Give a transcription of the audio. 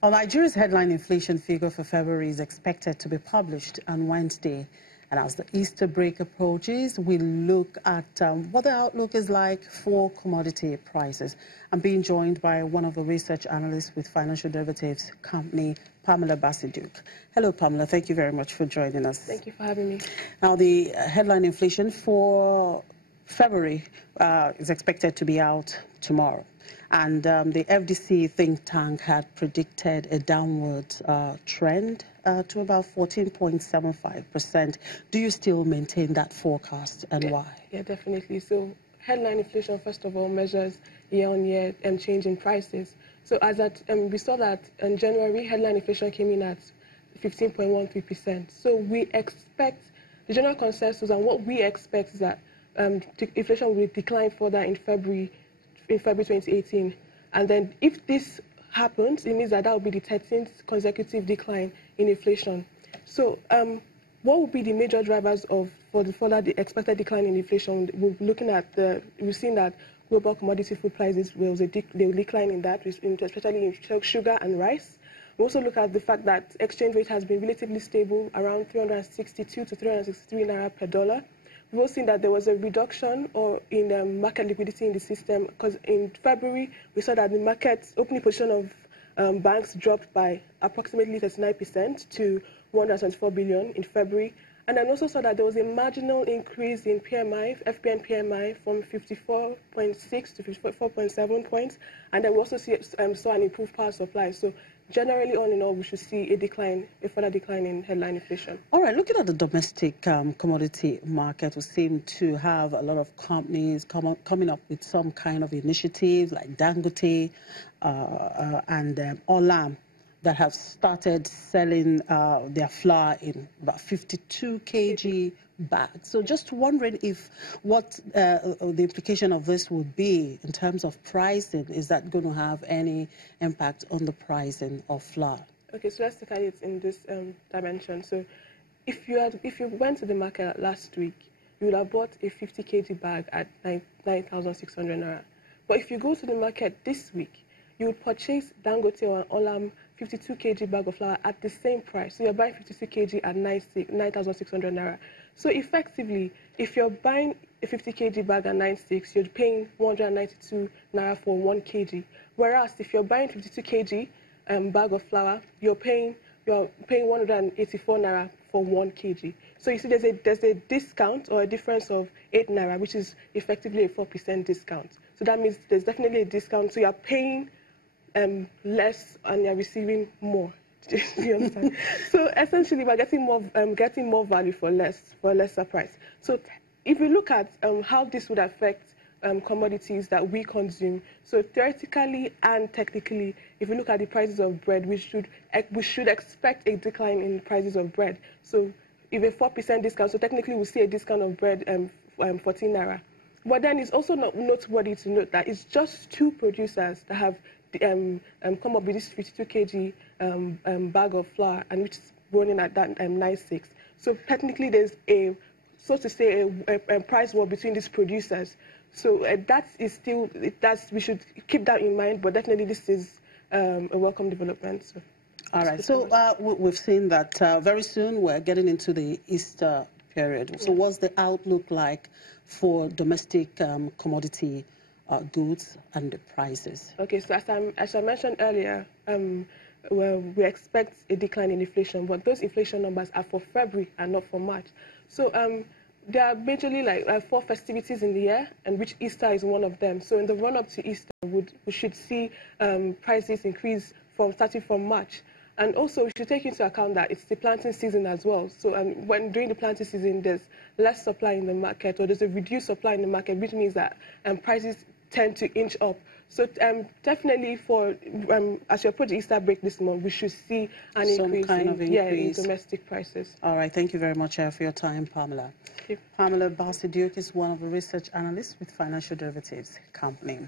Well, Nigeria's headline inflation figure for February is expected to be published on Wednesday. And as the Easter break approaches, we look at what the outlook is like for commodity prices. I'm being joined by one of the research analysts with financial derivatives company, Pamela Basiduk. Hello, Pamela. Thank you very much for joining us. Thank you for having me. Now, the headline inflation for February is expected to be out tomorrow. And the FDC think tank had predicted a downward trend to about 14.75%. Do you still maintain that forecast, and why? Yeah, definitely. So headline inflation, first of all, measures year-on-year change in prices. So as at, we saw that in January, headline inflation came in at 15.13%. So we expect, the general consensus and what we expect is that inflation will decline further in February 2018. And then if this happens, it means that will be the 13th consecutive decline in inflation. So what would be the major drivers for the expected decline in inflation? We're looking at we've seen that global commodity food prices, there was a decline in that, especially in sugar and rice. We also look at the fact that exchange rate has been relatively stable, around 362 to 363 naira per dollar. We've also seen that there was a reduction in market liquidity in the system, because in February, we saw that the market's opening position of banks dropped by approximately 39% to 124 billion in February. And then also saw that there was a marginal increase in PMI, FPN PMI, from 54.6 to 54.7 points. And then we also saw an improved power supply. So generally, all in all, we should see a further decline in headline inflation. All right, looking at the domestic commodity market, we seem to have a lot of companies coming up with some kind of initiative, like Dangote and Olam, that have started selling their flour in about 52 kg bags. So just wondering if what the implication of this would be in terms of pricing. Is that going to have any impact on the pricing of flour? Okay, so let's look at it in this dimension. So if you went to the market last week, you would have bought a 50 kg bag at 9,600 naira. But if you go to the market this week, you would purchase Dangote or Olam 52 kg bag of flour at the same price. So you're buying 52 kg at 9,600 naira. So effectively, if you're buying a 50 kg bag at 9,600, you're paying 192 naira for 1 kg. Whereas if you're buying 52 kg bag of flour, you're paying 184 naira for 1 kg. So you see, there's a discount or a difference of 8 naira, which is effectively a 4% discount. So that means there's definitely a discount. So you're paying less and you're receiving more. Do you understand? So essentially, we're getting more value for lesser price. So if you look at how this would affect commodities that we consume, so theoretically and technically, if you look at the prices of bread, we should expect a decline in prices of bread. So if a 4% discount, so technically we'll see a discount of bread 14 naira. But then it's also noteworthy to note that it's just two producers that have come up with this 52 kg bag of flour, and which is running at that 9.6. So technically, there's a price war between these producers. So we should keep that in mind. But definitely, this is a welcome development. So. All right. So we've seen that very soon we're getting into the Easter period. So what's the outlook like for domestic commodity goods and the prices? Okay, so as I mentioned earlier, we expect a decline in inflation, but those inflation numbers are for February and not for March. So there are majorly like 4 festivities in the year, and which Easter is one of them. So in the run-up to Easter, we should see prices increase starting from March. And also, we should take into account that it's the planting season as well. So during the planting season, there's less supply in the market, or there's a reduced supply in the market, which means that prices tend to inch up. So definitely as you approach the Easter break this month, we should see an increase in domestic prices. All right. Thank you very much for your time, Pamela. Thank you. Pamela Basiduk is one of the research analysts with Financial Derivatives Company.